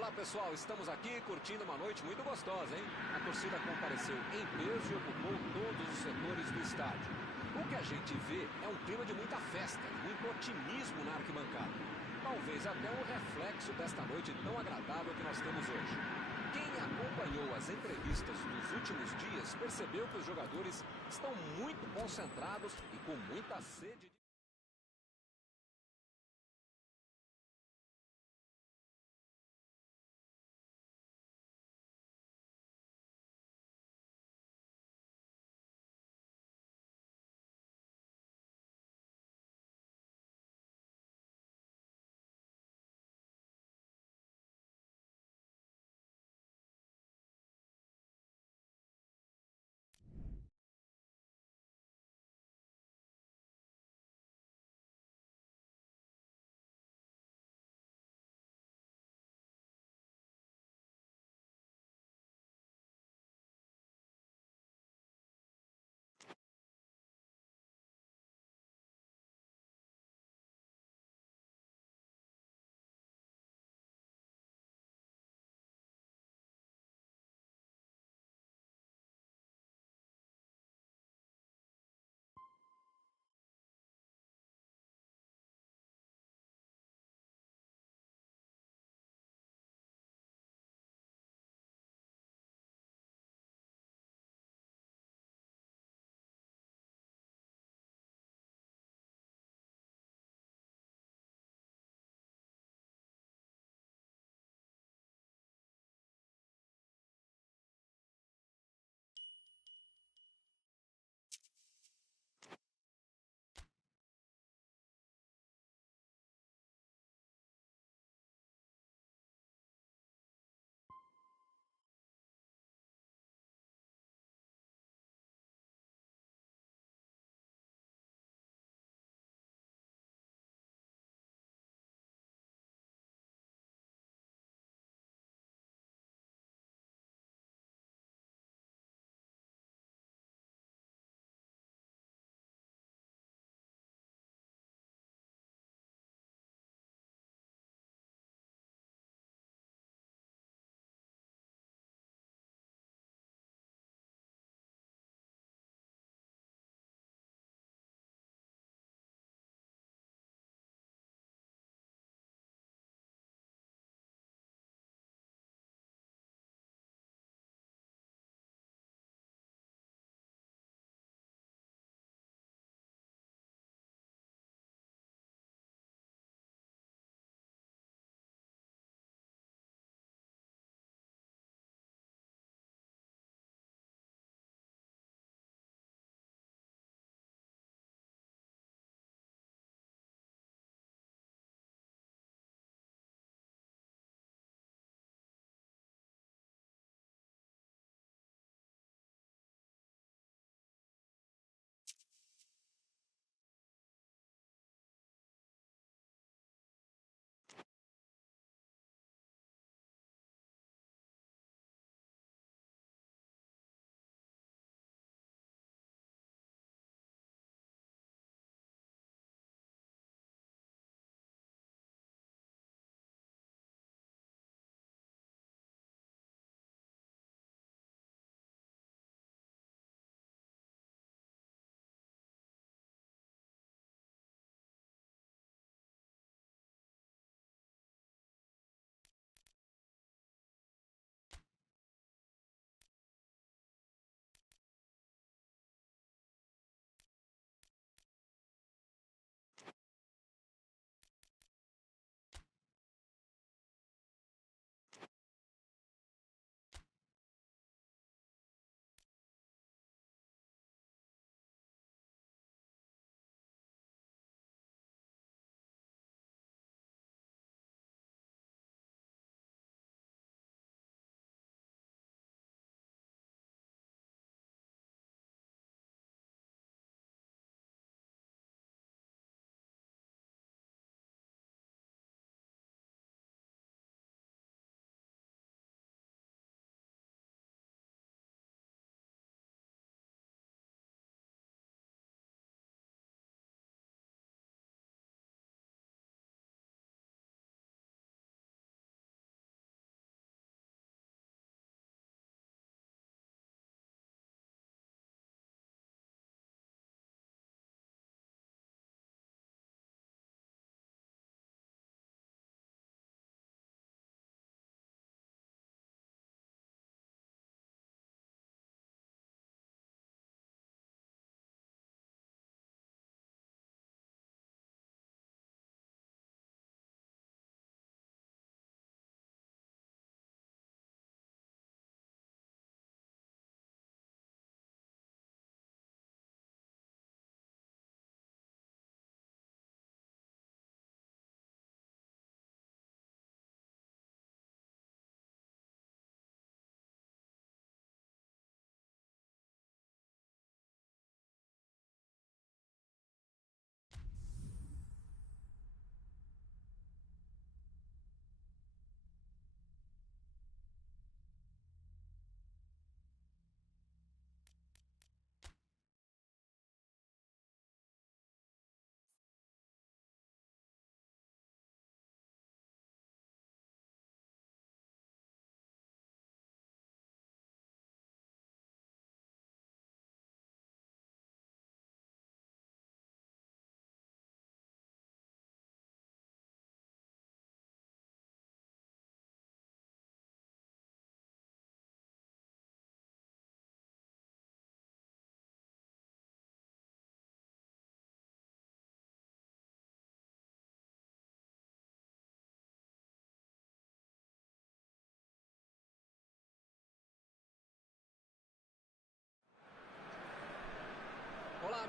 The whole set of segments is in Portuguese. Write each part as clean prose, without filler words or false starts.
Olá pessoal, estamos aqui curtindo uma noite muito gostosa, hein? A torcida compareceu em peso e ocupou todos os setores do estádio. O que a gente vê é um clima de muita festa, muito otimismo na arquibancada. Talvez até um reflexo desta noite tão agradável que nós temos hoje. Quem acompanhou as entrevistas dos últimos dias percebeu que os jogadores estão muito concentrados e com muita sede de...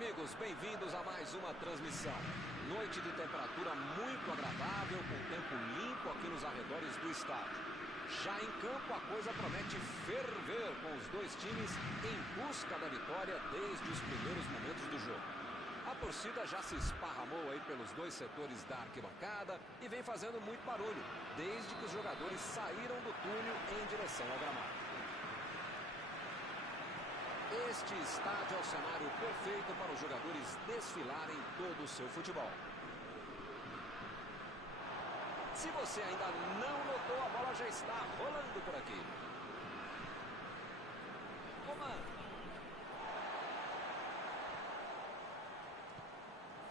amigos, bem-vindos a mais uma transmissão. Noite de temperatura muito agradável, com tempo limpo aqui nos arredores do estádio. Já em campo a coisa promete ferver, com os dois times em busca da vitória desde os primeiros momentos do jogo. A torcida já se esparramou aí pelos dois setores da arquibancada e vem fazendo muito barulho, desde que os jogadores saíram do túnel em direção ao gramado. Este estádio é o cenário perfeito para os jogadores desfilarem todo o seu futebol. Se você ainda não notou, a bola já está rolando por aqui. Comando.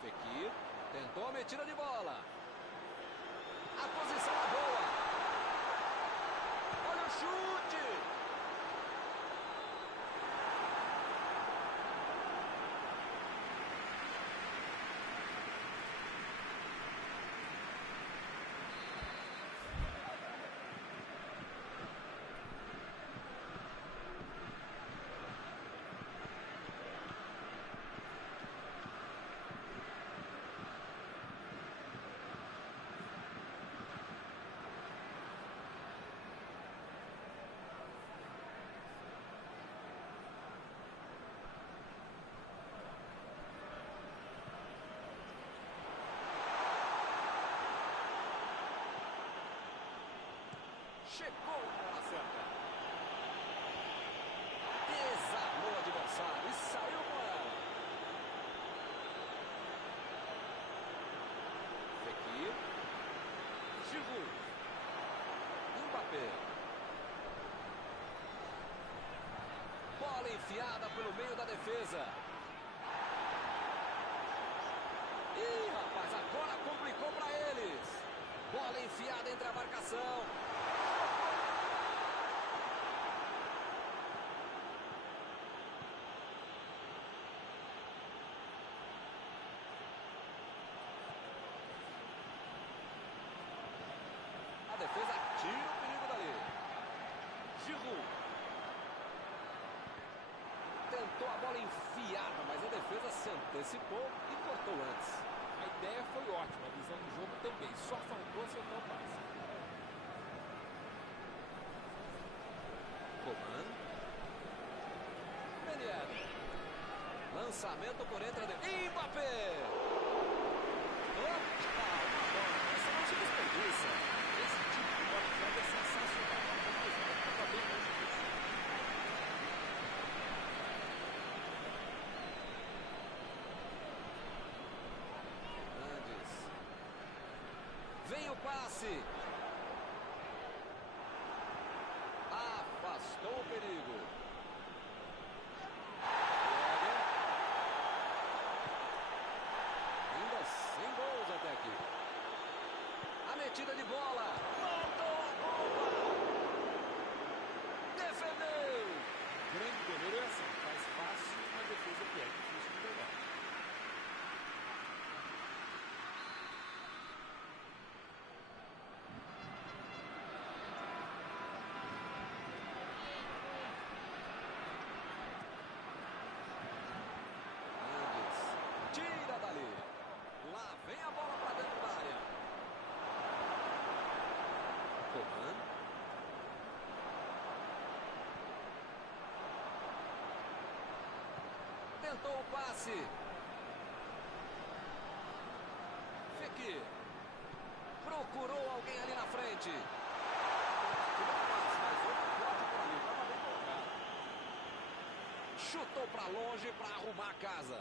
Fekir tentou a metida de bola. A posição é boa. Olha o chute. Chegou com a certa. Desarmou o adversário e saiu com ela. Fekir. Giroud. Mbappé. Bola enfiada pelo meio da defesa. Ih, rapaz, agora complicou para eles. Bola enfiada entre a marcação. A defesa tira o perigo dali. Giroud. Tentou a bola enfiada, mas a defesa se antecipou e cortou antes. A ideia foi ótima, a visão do jogo também. Só faltou acertar o passe. Comando. Menier. Lançamento por entre a defesa. Mbappé. Opa, uma bola. Essa não se desperdiça. Esse tipo de bola de jogo é sensacional. Mas estava bem longe disso. Vem o passe. Afastou o perigo. Ainda sem gols até aqui. A metida de bola. Mandou a bomba. Defendeu. Grande goleiro é assim. Faz fácil uma defesa que é difícil de pegar. Tira dali. Lá vem a bola para dentro da área. Comando. Tentou o passe. Fekir. Procurou alguém ali na frente. Chutou para longe para arrumar a casa.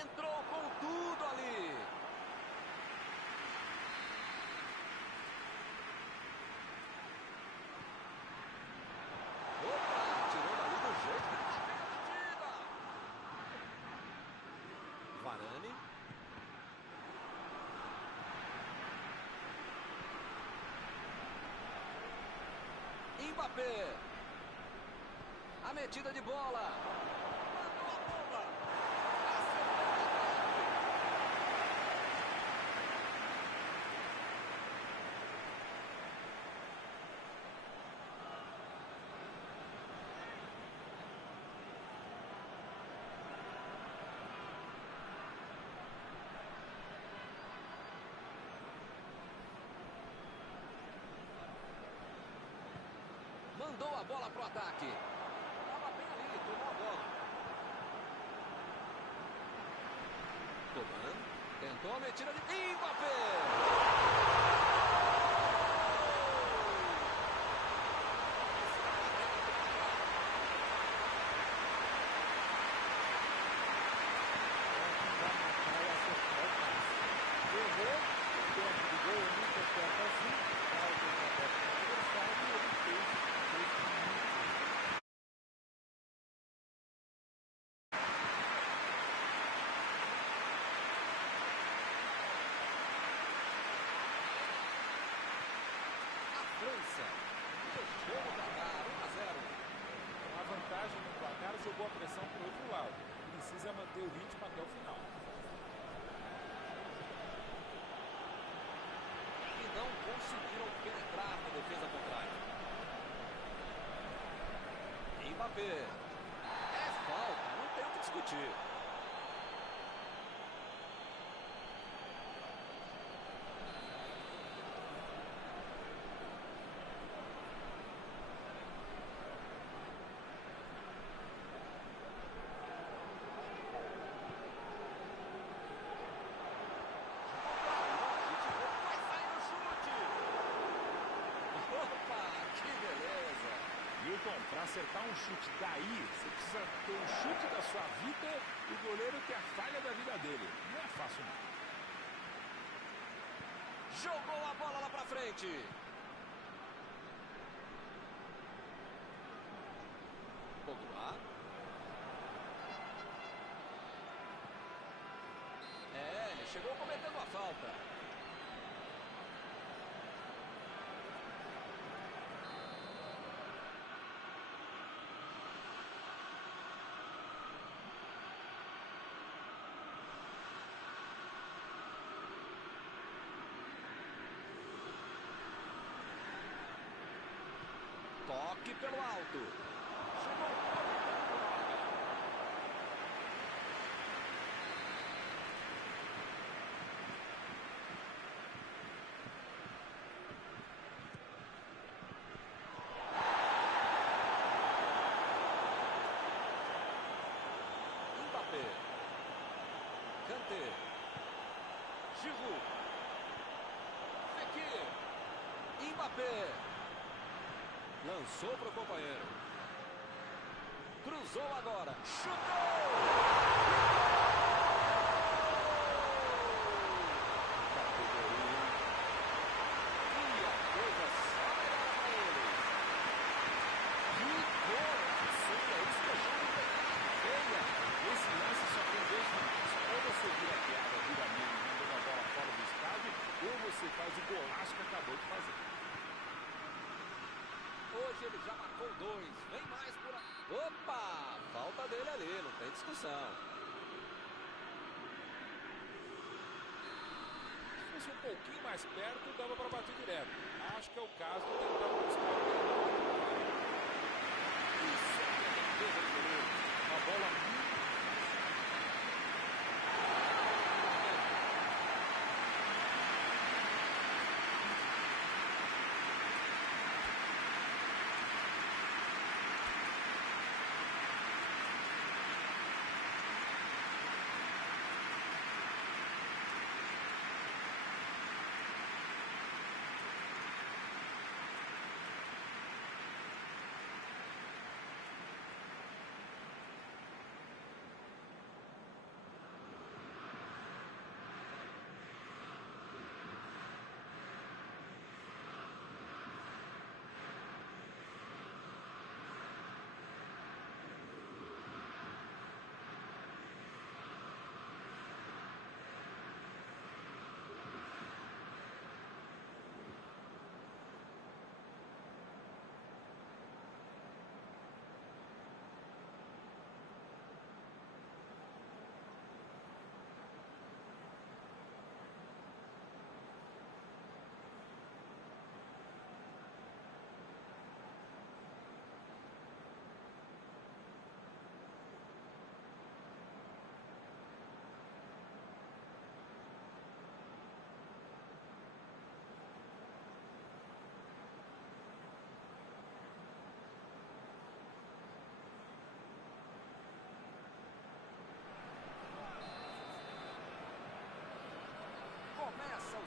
Entrou com tudo ali. Opa, tirou dali do jeito que tá bem a batida. Varane. Mbappé. A metida de bola. Mandou a bomba. Acertou a trave. Mandou a bola pro ataque. Estava bem ali, tomou a bola. Coman tentou a metida de Mbappé. França deixou o placar 1-0. Com a vantagem no placar, jogou a pressão para o outro lado. Precisa manter o ritmo até o final. E não conseguiram penetrar na defesa contrária. Mbappé. É falta, não tem o que discutir. Para acertar um chute daí, você precisa ter o chute da sua vida e o goleiro ter a falha da vida dele. Não é fácil, não. Jogou a bola lá pra frente. Pogba. Ele chegou cometendo a falta. Toque pelo alto. Chegou. Mbappé. Kanté. Giroud. Fekir. Mbappé. Lançou para o companheiro. Cruzou agora. Chutou! Categoria. E a coisa só melhora para eles. Que golaço! É isso que eu chamo de feia. Esse lance só tem dois momentos. Ou você vira a piada, vira amigo, mandando a bola fora do estádio, ou você faz o golaço que acabou de fazer. Hoje ele já marcou 2. Vem mais por aí. Opa! Falta dele ali, não tem discussão. Se fosse um pouquinho mais perto, dava para bater direto. Acho que é o caso de tentar buscar o Isso é a defesa do goleiro. uma bola muito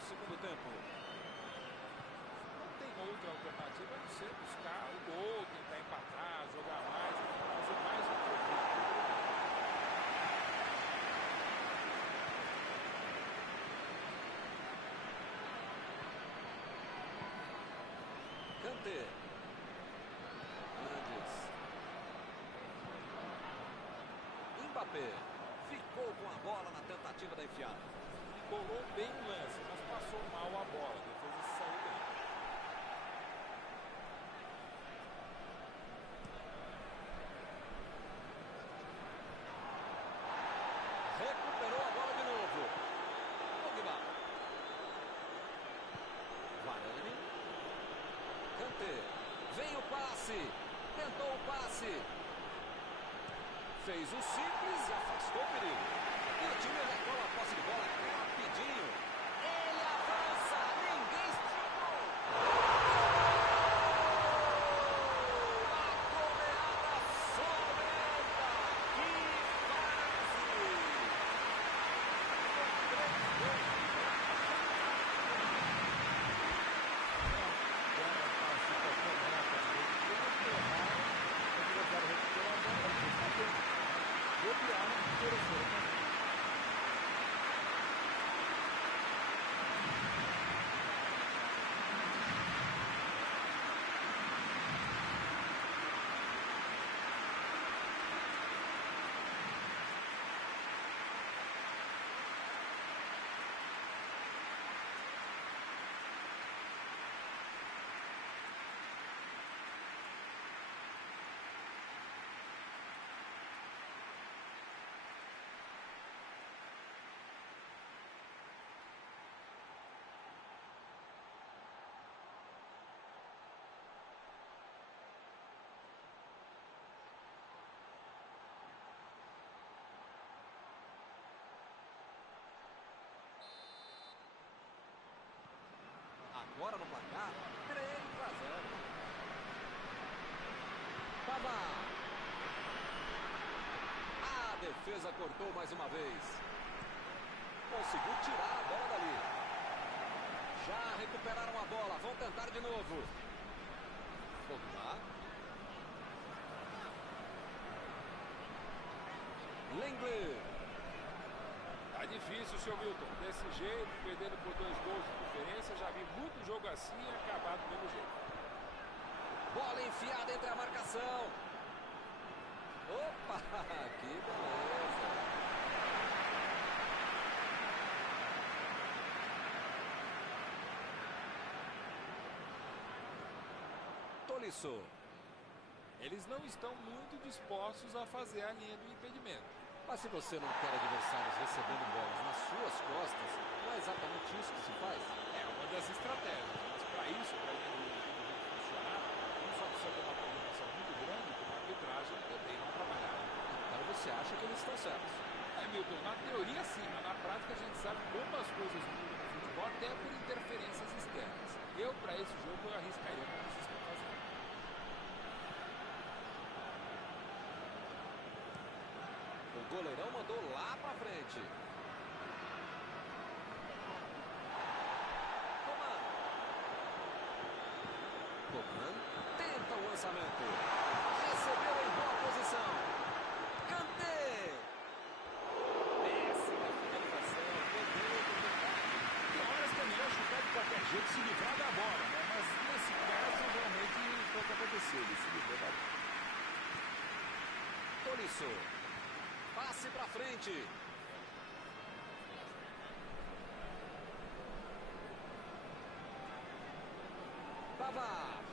segundo tempo. Não tem outra alternativa a não ser buscar o gol, tentar empatar, jogar mais, fazer mais um produto. Kanté. Mbappé ficou com a bola na tentativa da enfiada. Colou bem o lance, mas passou mal a bola. A defesa se saiu bem. Recuperou a bola de novo. Pogba. Varane. Kanté. Vem o passe. Tentou o passe. Fez o simples e afastou o perigo. E o time recolhe a posse de bola rapidinho. Ele avança, ninguém esticou. A goleada sonora. Que fase! Agora no placar, 3-0. Pavard. A defesa cortou mais uma vez. Conseguiu tirar a bola dali. Já recuperaram a bola, vão tentar de novo. Pogba. Lenglet. Tá difícil, seu Milton. Desse jeito, perdendo por 2 gols de diferença, já vi muito jogo assim e acabar do mesmo jeito. Bola enfiada entre a marcação. Opa, que beleza. Tolisso. Eles não estão muito dispostos a fazer a linha do impedimento. Mas se você não quer adversários recebendo bolas nas suas costas, não é exatamente isso que se faz? É uma das estratégias, mas para isso, para a linha do impedimento funcionar, não só precisa ter uma coordenação muito grande, como a arbitragem também não trabalhar. Então você acha que eles estão certos? Milton, na teoria sim, mas na prática a gente sabe como as coisas mudam no futebol, até por interferências externas. Eu, para esse jogo, eu arriscaria como vocês estão fazendo. O goleirão mandou lá pra frente. Coman tenta o lançamento. Recebeu em boa posição. Kanté. Péssima finalização. Tem horas que é melhor chutar de qualquer jeito, se livrar da bola, né? Mas nesse caso, realmente, foi o que aconteceu. Ele se livrou da bola. Tolisso. Passe pra frente. Pavard.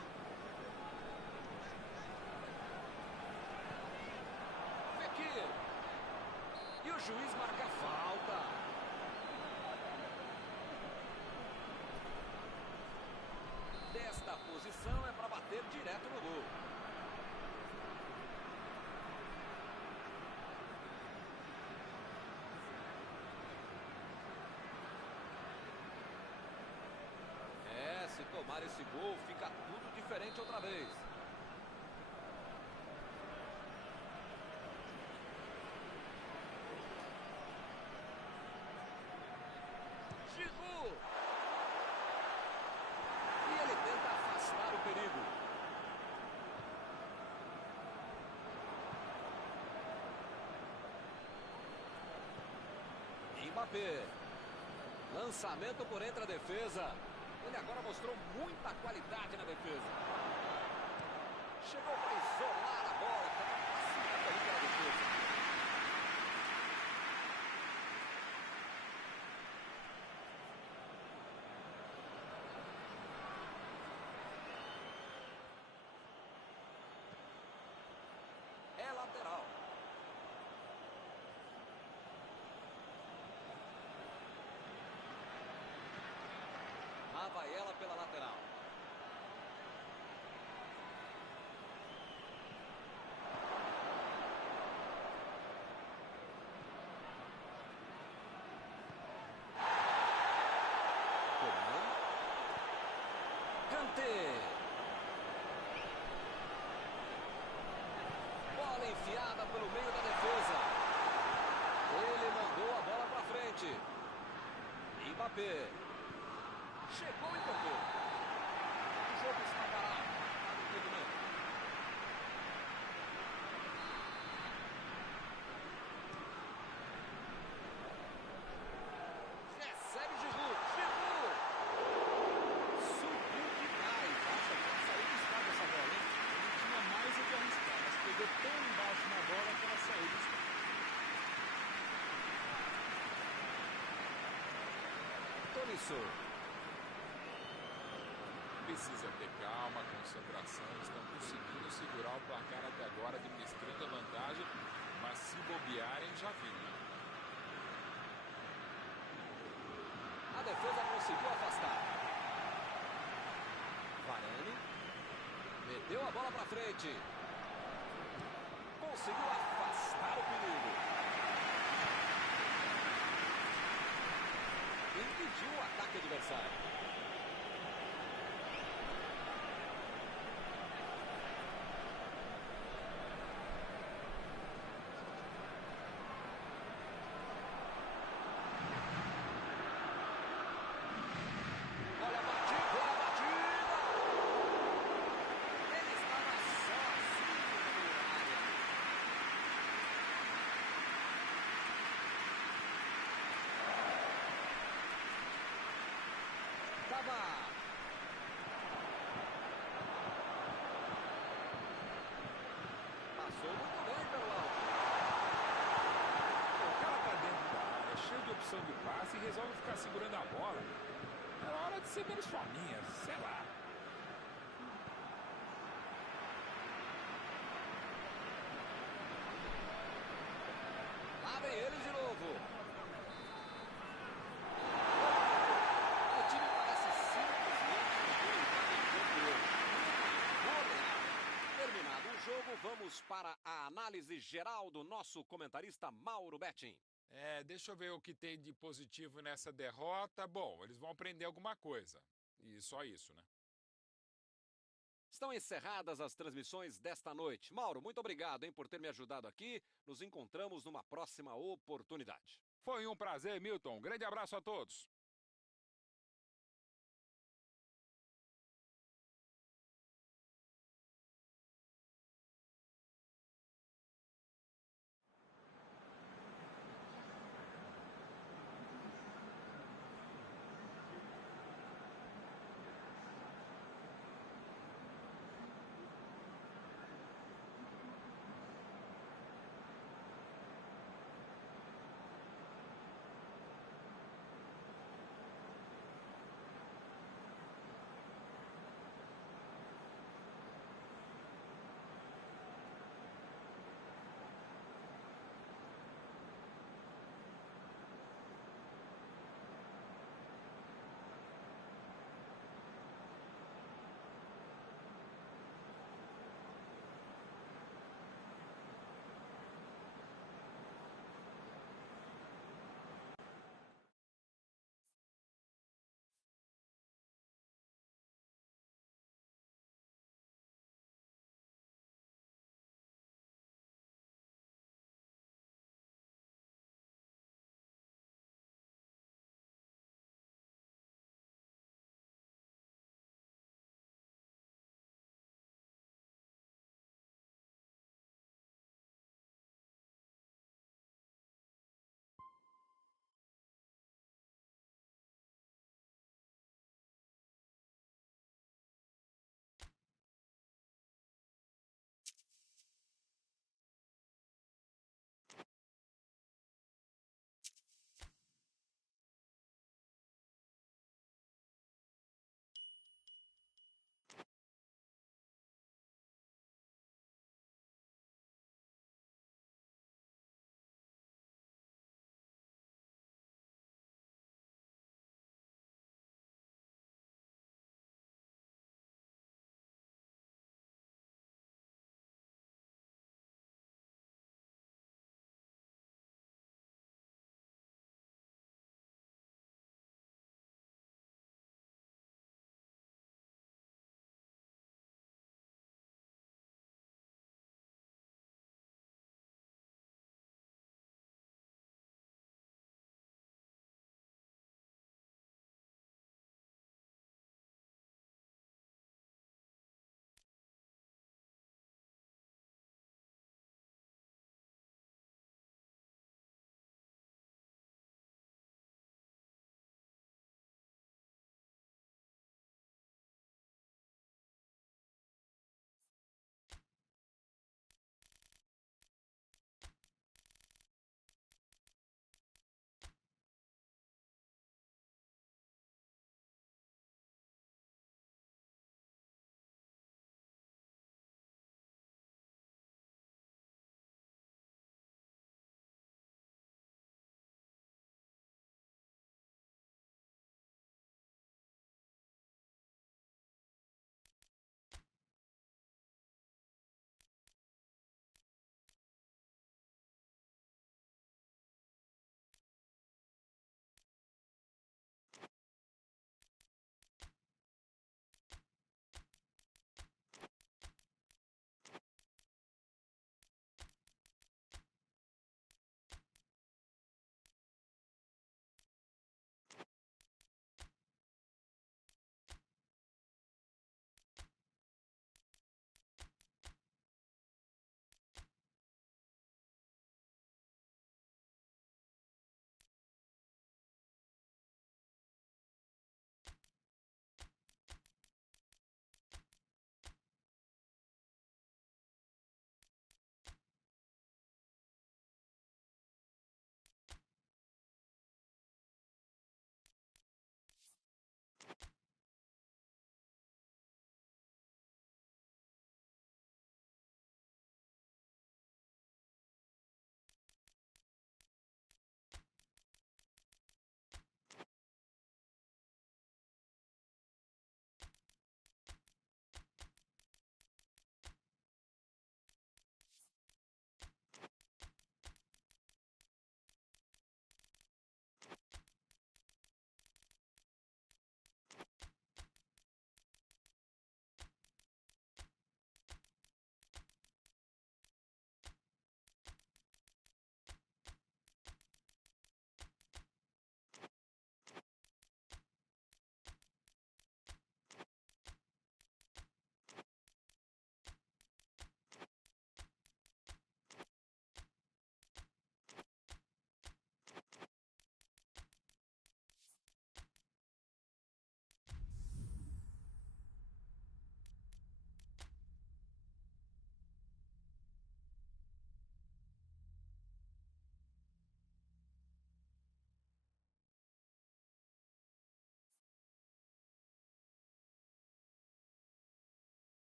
Fekir. E o juiz marca falta. Desta posição é para bater direto no gol. Se tomar esse gol, fica tudo diferente outra vez. Giroud. Mbappé. Lançamento por entre a defesa. Ele agora mostrou muita qualidade na defesa. Chegou para isolar a bola. Estava passando ali pela defesa. É lateral. Lá vai ela pela lateral. Kanté. Bola enfiada pelo meio da defesa. Ele mandou a bola para frente. Mbappé. Chegou e tocou. O jogo está parado. Para o impedimento. Recebe Giroud. Giroud. Subiu demais. Acha que vai sair do estádio essa bola, hein? Ele tinha mais o que arriscar, mas pegou tão embaixo na bola que ela saiu do estádio. Tolisso. Precisa ter calma, concentração. Estão conseguindo segurar o placar até agora, administrando a vantagem, mas se bobearem, já viu. A defesa conseguiu afastar. Varane. Meteu a bola para frente. Conseguiu afastar o perigo. Impediu o ataque adversário. Olha a batida, olha a batida. Ele estava sozinho na meia área. Tava. Passou muito bem pelo alto. O cara tá dentro da área, cheio de opção de passe e resolve ficar segurando a bola. Era hora de ser menos fominha, sei lá. Lá vem ele de novo. O time parece simplesmente entrar em campo hoje. Goleado. Terminado o jogo, vamos para a análise geral do nosso comentarista Mauro Betting. Deixa eu ver o que tem de positivo nessa derrota. Bom, eles vão aprender alguma coisa. E só isso, né? Estão encerradas as transmissões desta noite. Mauro, muito obrigado, hein, por ter me ajudado aqui. Nos encontramos numa próxima oportunidade. Foi um prazer, Milton. Grande abraço a todos.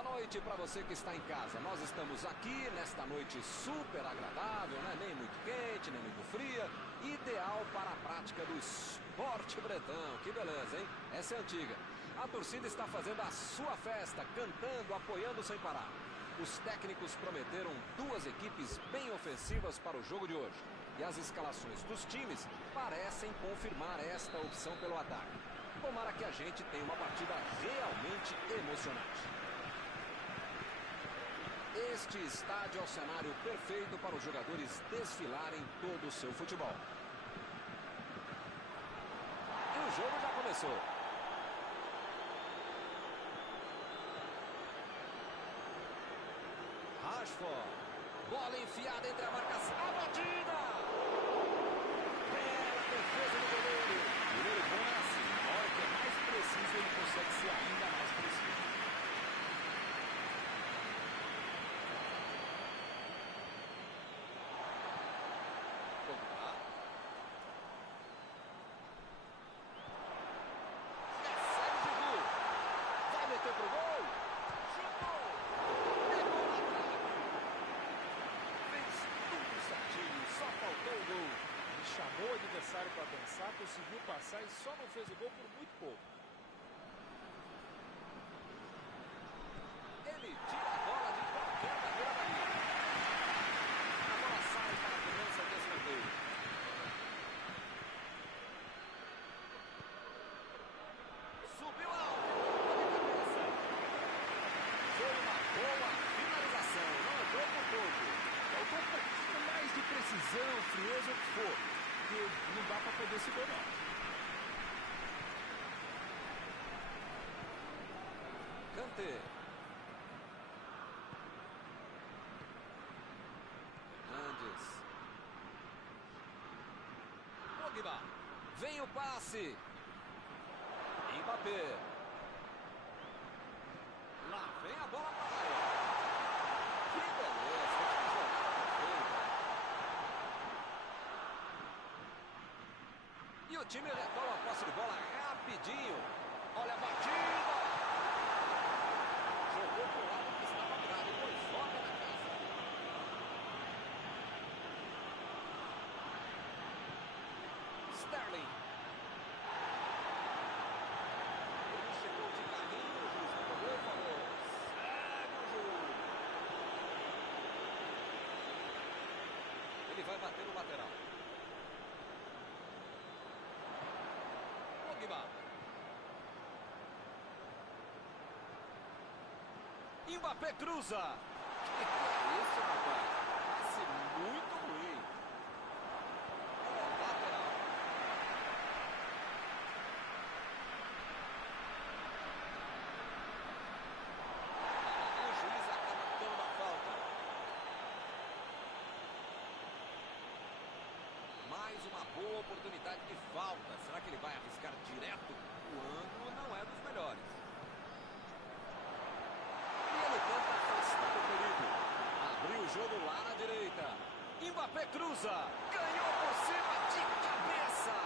Boa noite para você que está em casa. Nós estamos aqui nesta noite super agradável, né? Nem muito quente, nem muito fria. Ideal para a prática do esporte bretão. Que beleza, hein? Essa é antiga. A torcida está fazendo a sua festa, cantando, apoiando sem parar. Os técnicos prometeram duas equipes bem ofensivas para o jogo de hoje. E as escalações dos times parecem confirmar esta opção pelo ataque. Tomara que a gente tenha uma partida realmente emocionante. Este estádio é o cenário perfeito para os jogadores desfilarem todo o seu futebol. E o jogo já começou. Rashford. Bola enfiada entre a marcação. A batida! Bela defesa do goleiro. O goleiro bom é assim. A hora que é mais preciso, ele consegue ser ainda mais preciso. Recebe de gol. Vai meter pro gol. Chutou. Pegou na trave. Fez tudo certinho. Só faltou o gol. Ele chamou o adversário para pensar, conseguiu passar e só não fez o gol por muito pouco. Ele tira a bola de qualquer maneira dali. A bola sai para a cobrança de escanteio. Subiu alto, tocou de cabeça. Foi uma boa finalização, não entrou por pouco. Faltou um pouquinho mais de precisão, frieza, o que for. Porque não dá para perder esse gol, não. Kanté. Hernandes. Pogba. Vem o passe. Mbappé. Lá vem a bola para a área. Que beleza, que jogada feita. E o time retoma a posse de bola rapidinho. Olha a batida. Jogou pro lado que estava virado. Depois joga na casa. Sterling. Ele chegou de carrinho, o juiz acabou e falou: segue o jogo. Ele vai bater no lateral. Pogba. Mbappé cruza. Que é isso, rapaz? Passe muito ruim. É lateral. O juiz acaba dando a falta. Mais uma boa oportunidade de falta. Será que ele vai arriscar direto? O ângulo não é dos melhores. E ele tenta afastar o perigo. Abriu o jogo lá na direita. Mbappé cruza. Ganhou por cima de cabeça.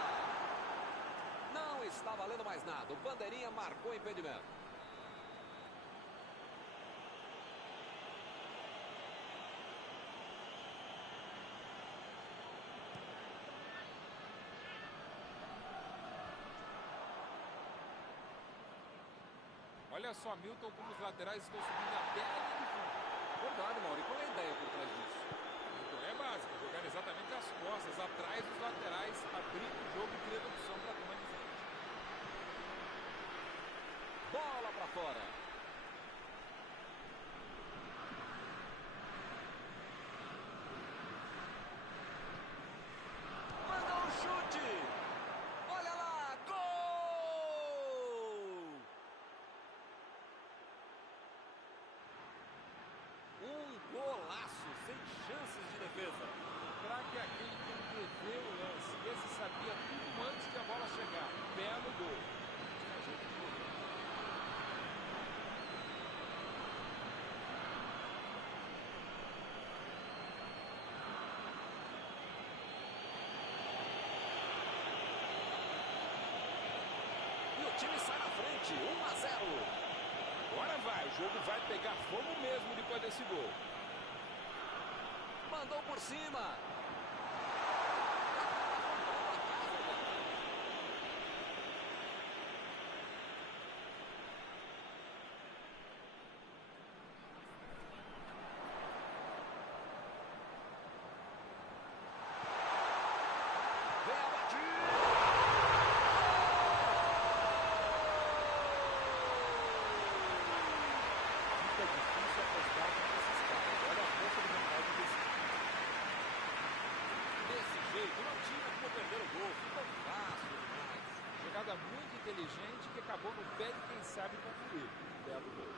Não está valendo mais nada. O bandeirinha marcou impedimento. Olha só, Milton, como os laterais estão subindo até a linha de fundo. Verdade, Mauro. Qual é a ideia por trás disso? Então é básico, jogar exatamente as costas, atrás dos laterais, abrindo o jogo e criando opção para a turma de frente. Bola para fora. Mandou um chute. Olha lá, gol! Um golaço, sem chances de defesa. O craque é aquele que antevê o lance. Esse sabia tudo antes de a bola chegar. Pé no gol. Tinha jeito de correr. E o time sai na frente, 1-0. Agora vai, o jogo vai pegar fogo mesmo depois desse gol. Mandou por cima. Vem a batida. Fica difícil apostar contra esses caras. Olha a força de vontade desse time. Desse jeito, não tinha como perder o gol. Ficou fácil demais. Jogada muito inteligente que acabou no pé de quem sabe concluir. Belo gol.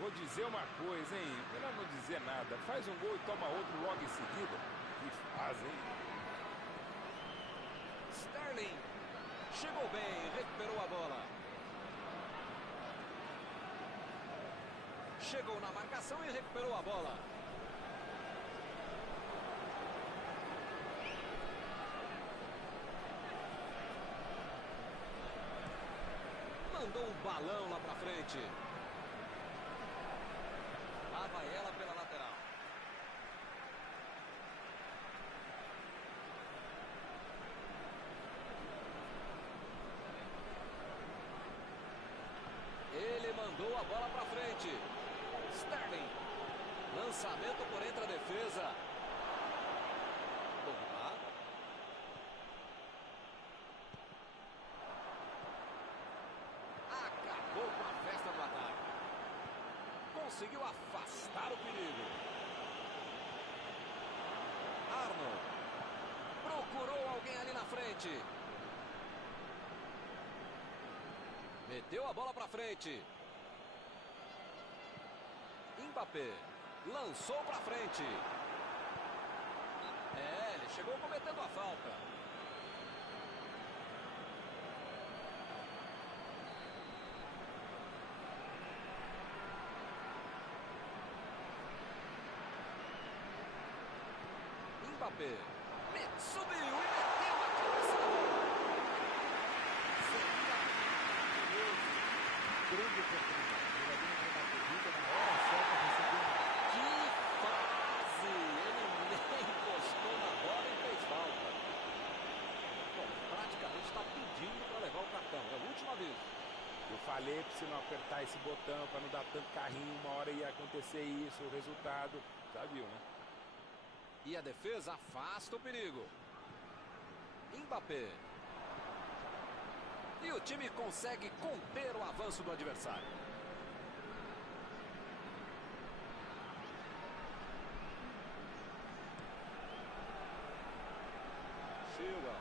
Vou dizer uma coisa, hein? Melhor não dizer nada. Faz um gol e toma outro logo em seguida. Que faz, hein? Sterling chegou bem, recuperou a bola. Chegou na marcação e recuperou a bola. Mandou um balão lá pra frente. Lá vai ela pela lateral. Ele mandou a bola pra frente. Sterling. Lançamento por entre a defesa. Pogba. Acabou com a festa do ataque. Conseguiu afastar o perigo. Arnold. Procurou alguém ali na frente. Meteu a bola pra frente. Mbappé lançou pra frente. Ele chegou cometendo a falta. Mbappé subiu e meteu a cabeça na bola. Grande oportunidade. Jogador entrou na corrida na hora certa, recebeu Que fase! Ele nem encostou na bola e fez falta. Bom, praticamente está pedindo para levar o cartão. É o último aviso. Eu falei para você não apertar esse botão, para não dar tanto carrinho, uma hora ia acontecer isso, o resultado, já viu, né? E a defesa afasta o perigo. Mbappé. E o time consegue conter o avanço do adversário. Silva.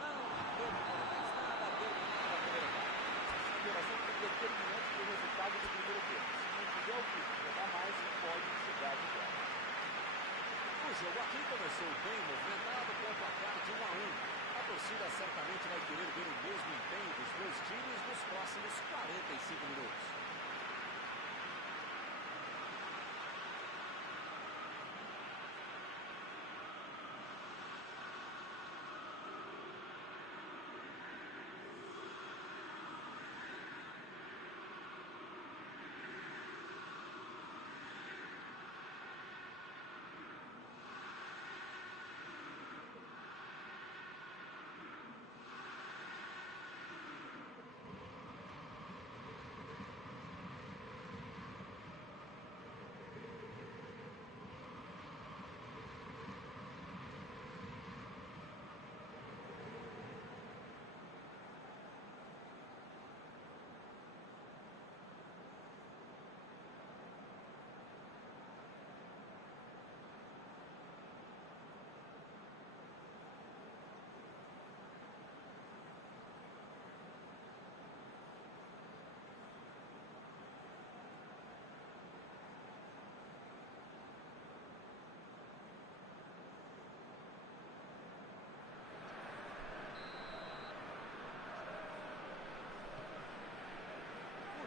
Não teve mais nada a terminar a primeira parte. A geração foi determinante para o resultado do primeiro tempo. Se não tiver o que jogar mais, pode chegar de volta. O jogo aqui começou bem movimentado com o placar de 1-1. A torcida certamente vai querer ver o mesmo empenho dos dois times nos próximos 45 minutos.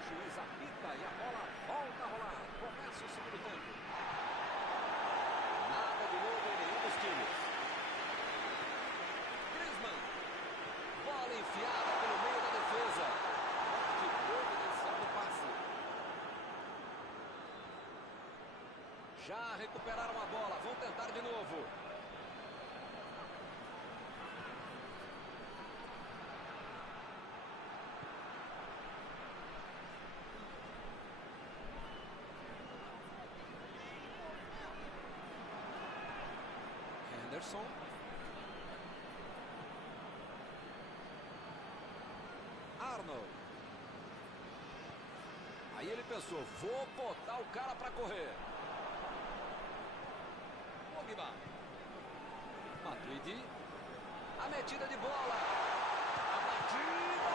Juiz apita e a bola volta a rolar. Começa o segundo tempo. Nada de novo em nenhum dos times. Bola enfiada pelo meio da defesa. De providencial do passe. Já recuperaram a bola, vão tentar de novo. Henderson. Arnold. Aí ele pensou, vou botar o cara para correr. Pogba. Matuidi. A metida de bola. A batida.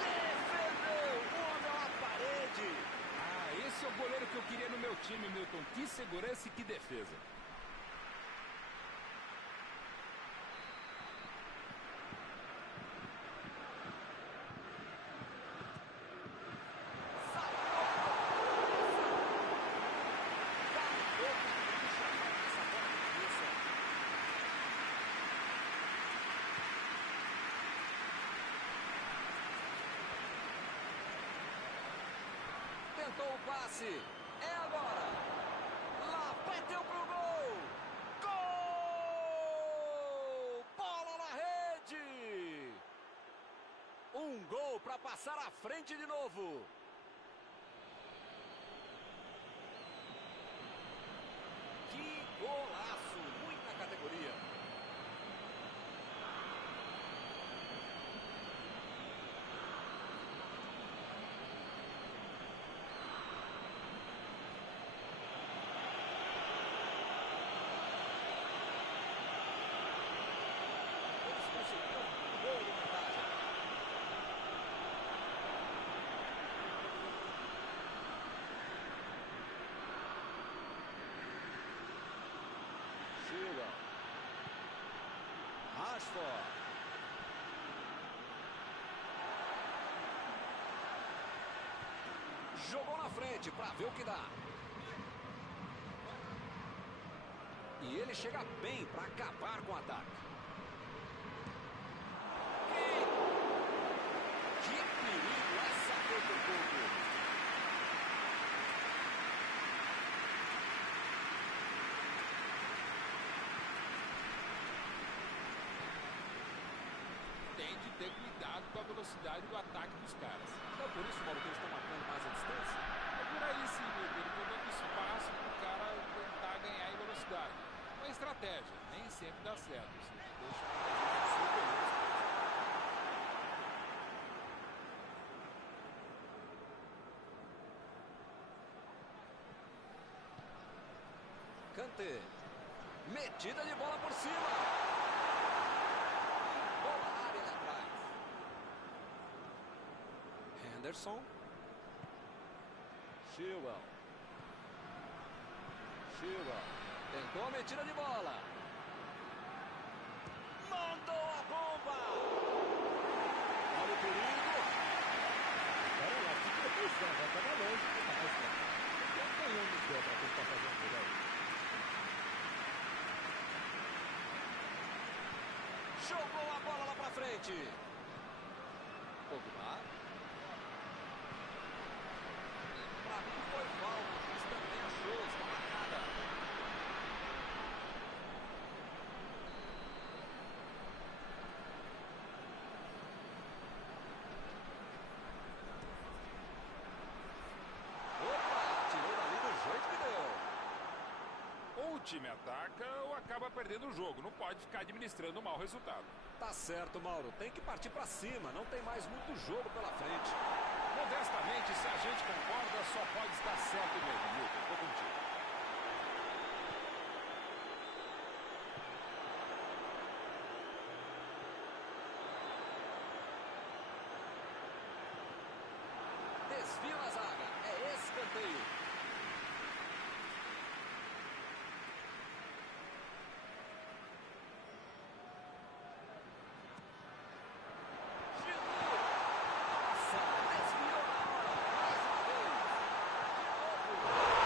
Defendeu. O homem à parede. Ah, esse é o goleiro que eu queria no meu time, Milton. Que segurança e que defesa. Tentou o passe. É agora. Lá, bateu pro gol. Gol! Bola na rede. Um gol para passar à frente de novo. Que golaço. Muita categoria. Rashford. Jogou na frente para ver o que dá. E ele chega bem para acabar com o ataque. Que perigo essa foi por pouco. Tem de ter cuidado com a velocidade do ataque dos caras. Então por isso, Mauro, que eles estão marcando mais a distância? É por aí sim, Milton. Ele está dando espaço para o cara tentar ganhar em velocidade. Uma estratégia, nem sempre dá certo. Você deixa Kanté. Metida de bola por cima. Bola na área ali atrás. Henderson. Chilwell. Tentou a metida de bola. Mandou a bomba. Olha o perigo. Olha lá, que proteção, vai estar longe demais, cara. Tem um canhão no céu para tentar fazer um gol aí. Jogou a bola lá pra frente. Pogba. Pra mim foi falta. O juiz também achou. Está marcada. Opa! Tirou dali do jeito que deu. Ou o time ataca ou acaba perdendo o jogo. Não pode ficar administrando um mau resultado. Tá certo, Mauro. Tem que partir pra cima. Não tem mais muito jogo pela frente. Modestamente, se a gente concorda, só pode estar certo mesmo, Milton. Tô contigo. Desvio na zaga. É escanteio. Nossa, desviou na hora. Mais uma vez. De novo.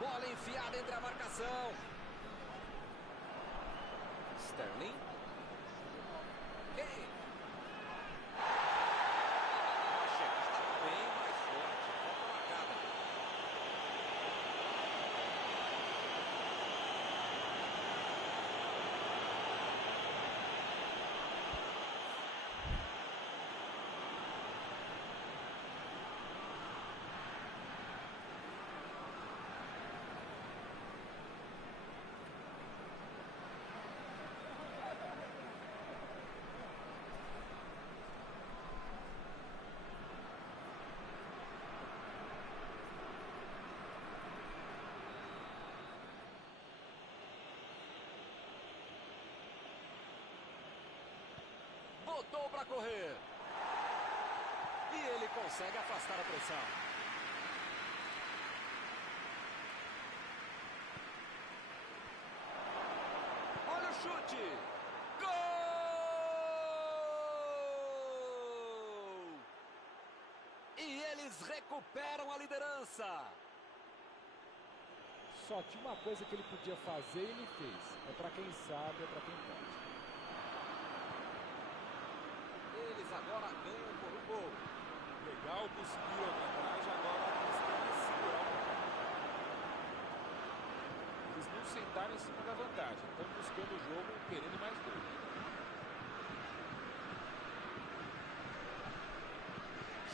Bola enfiada entre a marcação. Sterling. Kane. Rocha está bem mais forte. Falta marcada. Botou para correr. E ele consegue afastar a pressão. Olha o chute. Gol! E eles recuperam a liderança. Só tinha uma coisa que ele podia fazer e ele fez. É para quem sabe, é para quem pode. Eles agora ganham por um gol. Legal, conseguiu a vantagem, agora a questão é segurar o placar. Eles não sentaram em cima da vantagem, estão buscando o jogo, querendo mais gol.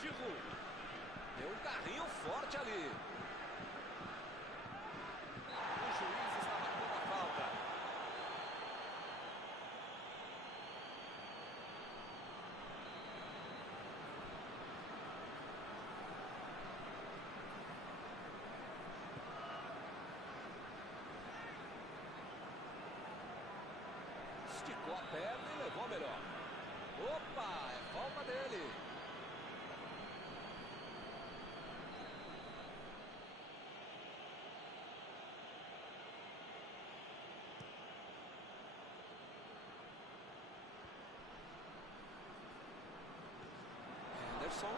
Giroud. Deu um carrinho forte ali. O juiz está marcando a falta. Esticou a perna e levou melhor. Opa, é falta dele. Henderson.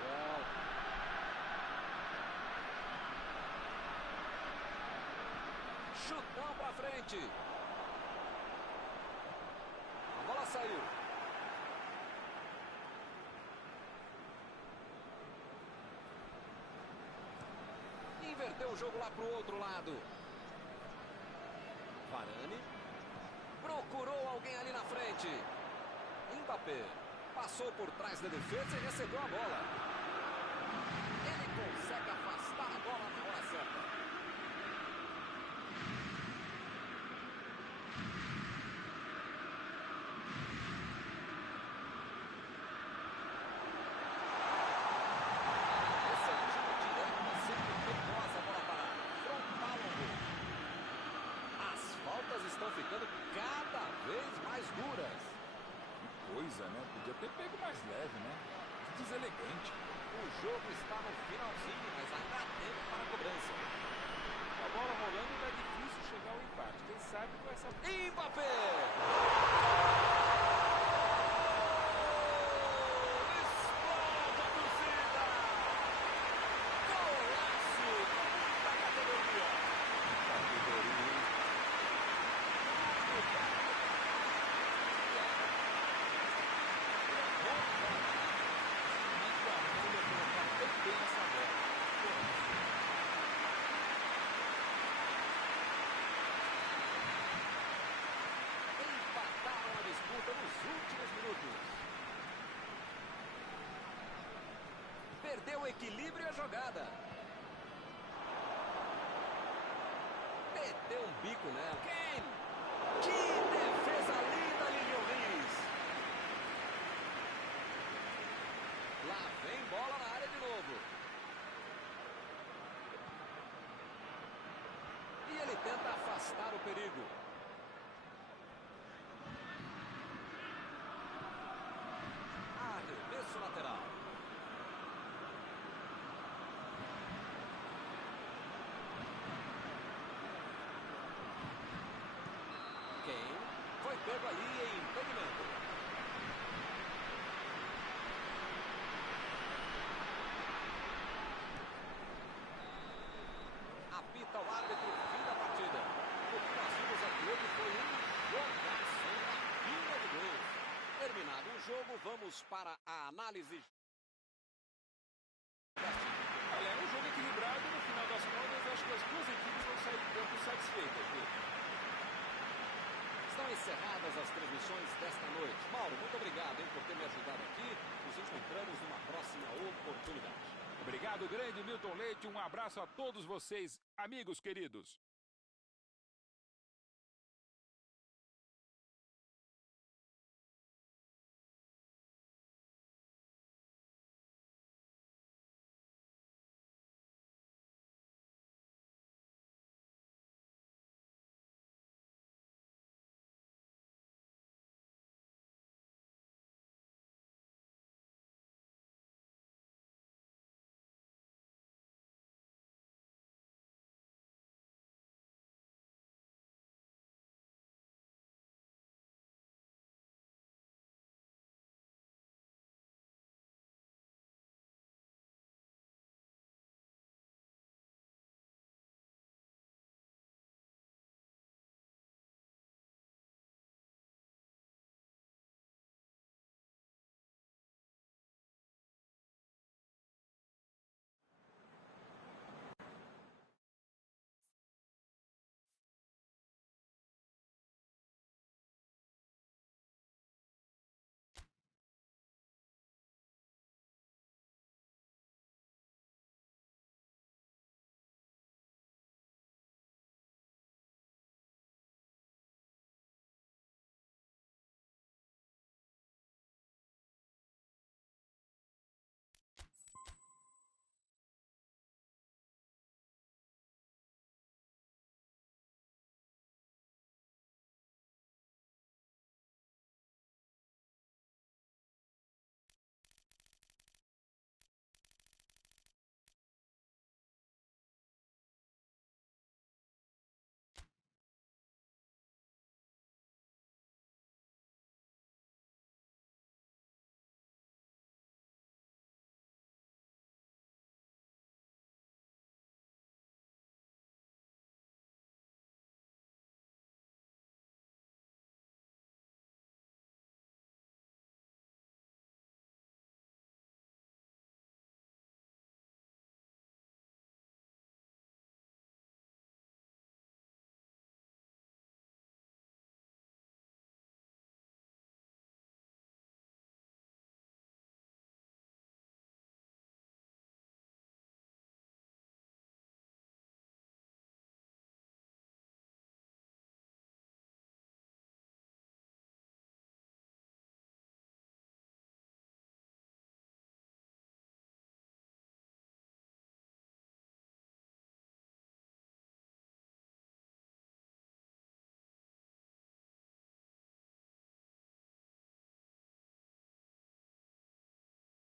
Joel. Chutão pra frente. A bola saiu. Inverteu o jogo lá pro outro lado. Varane. Procurou alguém ali na frente. Mbappé. Passou por trás da defesa e recebeu a bola. Ele consegue afastar a bola na hora certa. Estão ficando cada vez mais duras. Que coisa, né? Podia ter pego mais leve, né? Que deselegante. O jogo está no finalzinho, mas ainda há tempo para a cobrança. Com a bola rolando, não é difícil chegar ao empate. Quem sabe com essa... Mbappé! Explode a torcida! Golaço! Muita categoria! Empataram a disputa nos últimos minutos. Perdeu o equilíbrio e a jogada. Meteu um bico nela. Kane! Que defesa linda, Lilian Reis! Lá vem bola na área de novo. E ele tenta afastar o perigo. Arremesso lateral. Kane foi pego ali em impedimento. jogo, vamos para a análise. Olha, é um jogo equilibrado, no final das contas, acho que as duas equipes vão sair de campo satisfeitas, viu? Estão encerradas as transmissões desta noite. Mauro, muito obrigado, hein, por ter me ajudado aqui. Nos encontramos numa próxima oportunidade. Obrigado, grande Milton Leite. Um abraço a todos vocês, amigos queridos.